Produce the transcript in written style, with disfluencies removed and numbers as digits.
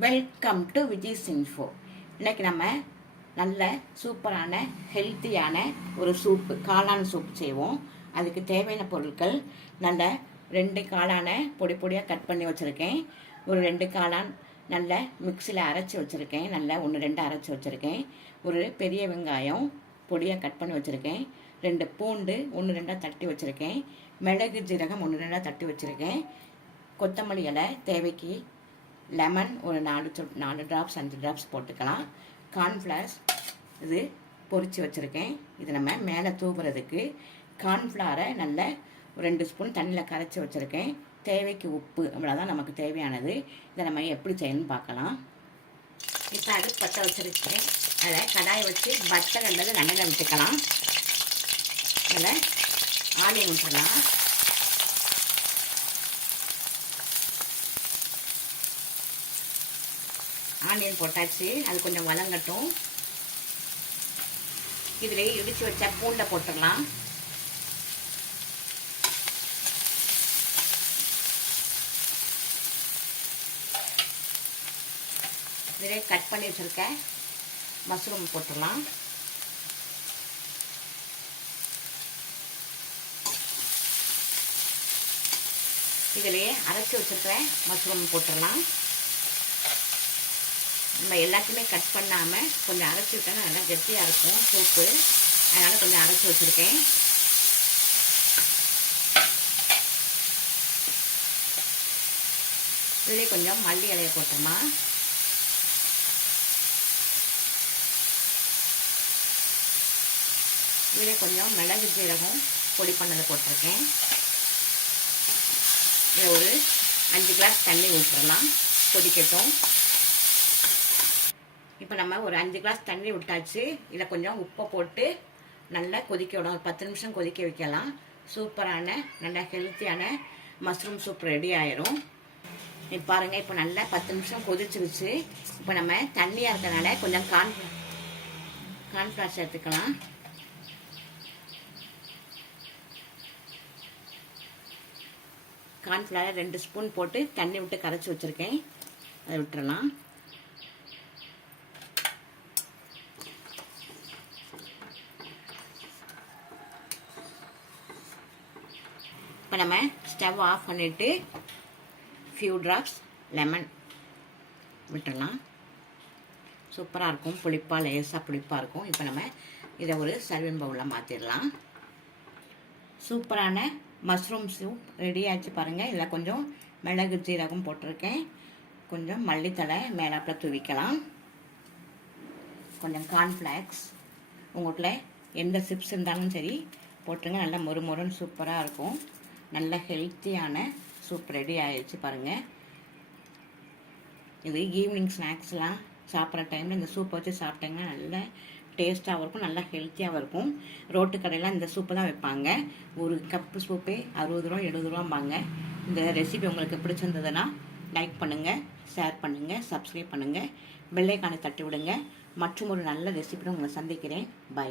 Welcome to Vijay's info. இன்றைக்கி நம்ம நல்ல சூப்பரான ஹெல்த்தியான ஒரு சூப்பு, காளான் சூப் செய்வோம். அதுக்கு தேவையான பொருட்கள், நல்ல 2 காளானை பொடி பொடியாக கட் பண்ணி வச்சுருக்கேன். ஒரு 2 காளான் நல்ல மிக்சியில் அரைச்சி வச்சுருக்கேன். நல்லா 1-2 அரைச்சி வச்சுருக்கேன். ஒரு பெரிய வெங்காயம் பொடியாக கட் பண்ணி வச்சுருக்கேன். 2 பூண்டு 1-2 தட்டி வச்சுருக்கேன். மிளகு ஜீரகம் 1-2 தட்டி வச்சுருக்கேன். கொத்தமல்லி இலை தேவைக்கு, லெமன் ஒரு 4 ட்ராப்ஸ் 5 ட்ராப்ஸ் போட்டுக்கலாம். கார்ன்ஃப்ளவர்ஸ் இது பொரித்து வச்சுருக்கேன். இது நம்ம மேலே தூவுறதுக்கு. கார்ன்ஃப்ளவரை நல்ல 2 ஸ்பூன் தண்ணியில் கரைச்சி வச்சுருக்கேன். தேவைக்கு உப்பு, அவ்வளோதான் நமக்கு தேவையானது. இதை நம்ம எப்படி செய்யணும்னு பார்க்கலாம். இப்போ அது பற்ற வச்சுருக்கேன். அதை கடாயை வச்சு பட்டர் அல்லது நல்லெண்ணெய் விட்டுக்கலாம். அதில் ஆனியன் விட்டுடலாம். ஆனியன் போட்டாச்சு, அது கொஞ்சம் வதங்கட்டும். இதில் இடித்து வச்ச பூண்டை போட்டுடலாம். இதிலே கட் பண்ணி வச்சுருக்க மஷ்ரூம் போட்டுடலாம். இதிலே அரைச்சி வச்சுருக்க மஷ்ரூம் போட்டுடலாம். நம்ம எல்லாத்தையுமே கட் பண்ணாமல் கொஞ்சம் அரைச்சி விட்டோன்னா நல்லா கெட்டியாக இருக்கும் சூப்பு. அதனால் கொஞ்சம் அரைச்சி வச்சுருக்கேன். இதுலேயே கொஞ்சம் மல்லி இலையை போட்டோமா. இதிலே கொஞ்சம் மிளகு ஜீரகம் பொடி பண்ணதை போட்டிருக்கேன். இதில் ஒரு 5 கிளாஸ் தண்ணி ஊற்றிடலாம், கொதிக்கட்டும். இப்போ நம்ம ஒரு 5 கிளாஸ் தண்ணி விட்டாச்சு. இதில் கொஞ்சம் உப்பை போட்டு நல்லா கொதிக்க விடும். ஒரு 10 நிமிஷம் கொதிக்க வைக்கலாம். சூப்பரான நல்ல ஹெல்த்தியான மஷ்ரூம் சூப் ரெடி ஆயிரும். இப்போ பாருங்கள், இப்போ நல்லா 10 நிமிஷம் கொதிச்சிருச்சு. இப்போ நம்ம தண்ணியாக இருக்கிறதுனால கொஞ்சம் கார்ன்ஃப்ளவர் சேர்த்துக்கலாம். கார்ன்ஃப்ளவர் 2 ஸ்பூன் போட்டு தண்ணி விட்டு கரைச்சி வச்சுருக்கேன். அதை விட்டுறலாம். இப்போ நம்ம ஸ்டவ் ஆஃப் பண்ணிவிட்டு ஃபியூ ட்ராப்ஸ் லெமன் விட்டுடலாம். சூப்பராக இருக்கும், புளிப்பாக லேசாக புளிப்பாக இருக்கும். இப்போ நம்ம இதை ஒரு சர்விங் பவுலில் மாற்றிடலாம். சூப்பரான மஷ்ரூம் சூப் ரெடி ஆச்சு பாருங்கள். இதில் கொஞ்சம் மிளகு ஜீரகம் போட்டிருக்கேன். கொஞ்சம் மல்லித்தலை மேலாப்பில் தூவிக்கலாம். கொஞ்சம் கார்ன்ஃப்ளேக்ஸ், உங்கள்கிட்ட எந்த சிப்ஸ் இருந்தாலும் சரி போட்டுருங்க. நல்லா மொறுமொறுன்னு சூப்பராக இருக்கும். நல்ல ஹெல்த்தியான சூப் ரெடி ஆகிடுச்சு பாருங்கள். இது ஈவினிங் ஸ்நாக்ஸ்லாம் சாப்பிட்ற டைமில் இந்த சூப்பை வச்சு சாப்பிட்டீங்கன்னா நல்ல டேஸ்ட்டாகவும் இருக்கும், நல்லா ஹெல்த்தியாகவும் இருக்கும். ரோட்டு கடையில் இந்த சூப்பு தான் வைப்பாங்க. ஒரு கப்பு சூப்பே 60 ரூபா 70 ரூபாம்பாங்க. இந்த ரெசிபி உங்களுக்கு பிடிச்சிருந்ததுன்னா லைக் பண்ணுங்கள், ஷேர் பண்ணுங்கள், சப்ஸ்கிரைப் பண்ணுங்கள், பெல் ஐகானை தட்டி விடுங்க. மற்றும் ஒரு நல்ல ரெசிபியை உங்களை சந்திக்கிறேன். பை.